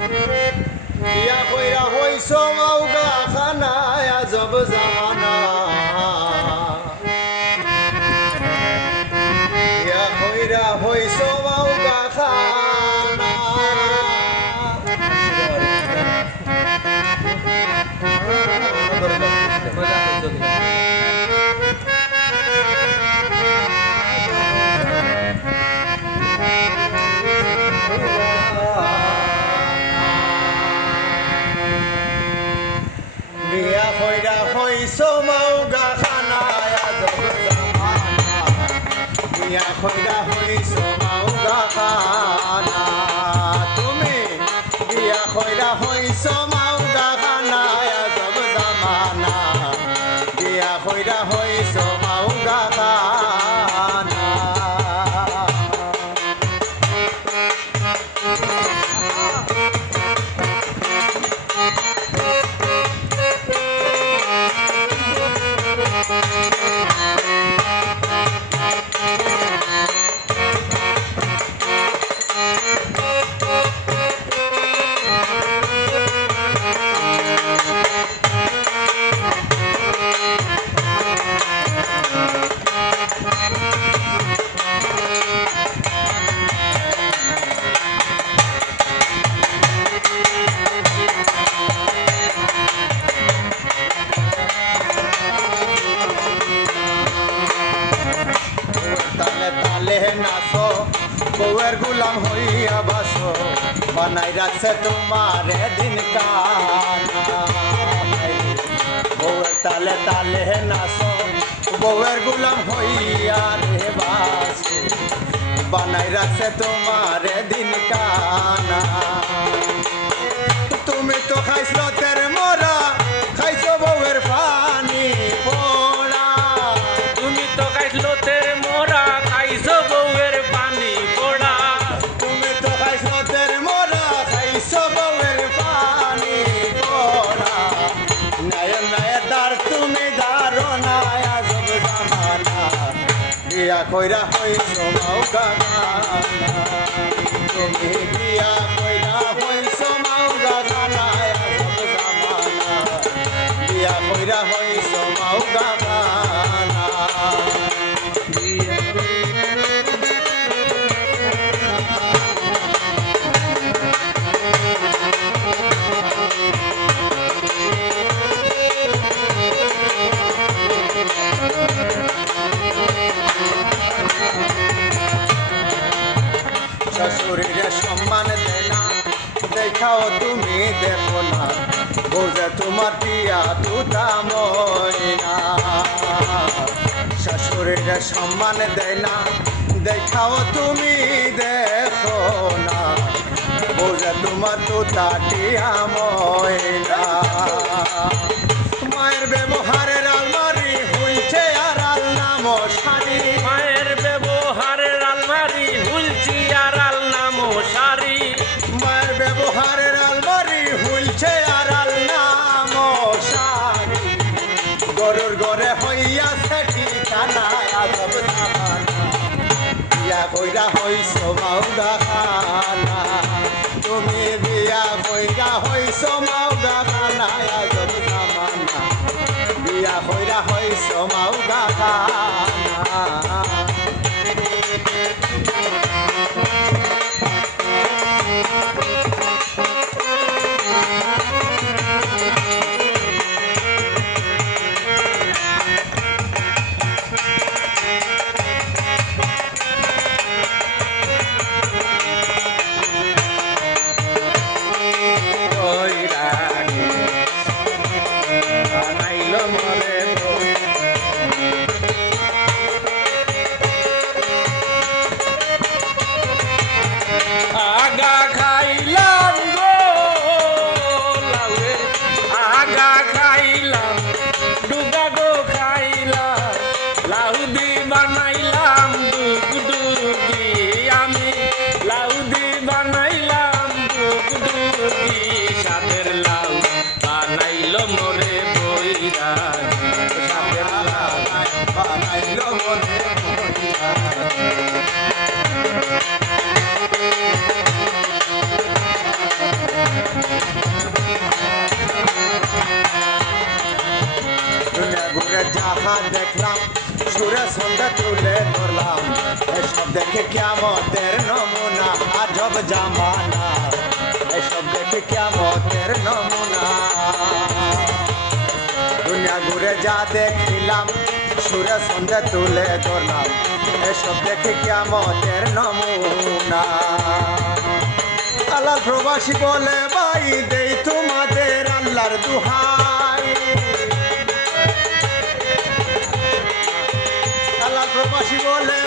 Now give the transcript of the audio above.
বিয়া কইরা হইছ মাউগা খানায় আজব জামানা বিয়া কইরা হইছ মাউগা খানা বিয়া কইরা হইছ মাউগা খানায় আজব জামানা বিয়া কইরা হইছ মাউগা খানা তুমি বিয়া কইরা হইছ মাউগা খানায় আজব জামানা বিয়া কইরা হইছ মাউগা খানা নাচো বউয়ের গুলাম হইয়া বাসো বানাই রাখছে তোমারে দিন কানা বউয়ের তালে তালে নাচো বউয়ের গুলাম হইয়া রে বাসো বানাই রাখছে তোমারে দিন কানা তুমি তো খাইছ তের মোরা খাইছো বউয়ের পানি পোড়া তুমি তো খাইছো তের মোরা খাইছো বউয়ের পানি পোড়া তুমি তো খাইছো তের মোরা খাইছো বউয়ের পানি পোড়া নয়ন নয়দার তুমি দারো না আজব জামানা বিয়া কইরা হইছো মাউগা খানা তুমি বিয়া কইরা হইছো মাউগা খানা আজব জামানা বিয়া কইরা হইছো মাউগা খানা শ্বশুরের সম্মান দেয় না দেখাও তুমি দেখো না বউজে তোমার পিয়া তুতা ময়না শ্বশুরের সম্মান দেয় না দেখাও তুমি দেখো না বউজে তোমার তুতা টিয়া ময়না মায়ের ব্যবহারের আলমারি হইছে আর আল্লাহ মশারি মায়ের ব্যবহারের আলমারি হুলছি আর আলনা মশারি মায়ের ব্যবহারের আলমারি হইছে আর আল্লাহ মশারি গরুর ঘরে হইয়াছে ঠিকানা আজব জামানা বিয়া কইরা হইছ মাউগা খানা তুমি বিয়া কইরা হইছ মাউগা খানা আজব জামানা বিয়া কইরা হইছ মাউগা খানা যাহা দেখলাম সুরে সন্ধ্যা তুলে ধরলাম এসব দেখে কিয়ামতের নমুনা আজব জামানা এসব দেখে কিয়ামতের নমুনা দুনিয়া ঘুরে যা দেখিলাম সুরে সন্ধ্যা তুলে ধরলাম এসব দেখে কিয়ামতের নমুনা আল্লাহর প্রবাসী বলে ভাই দেই তোমাদের আল্লাহর দুহাই আল্লাহর প্রবাসী বলে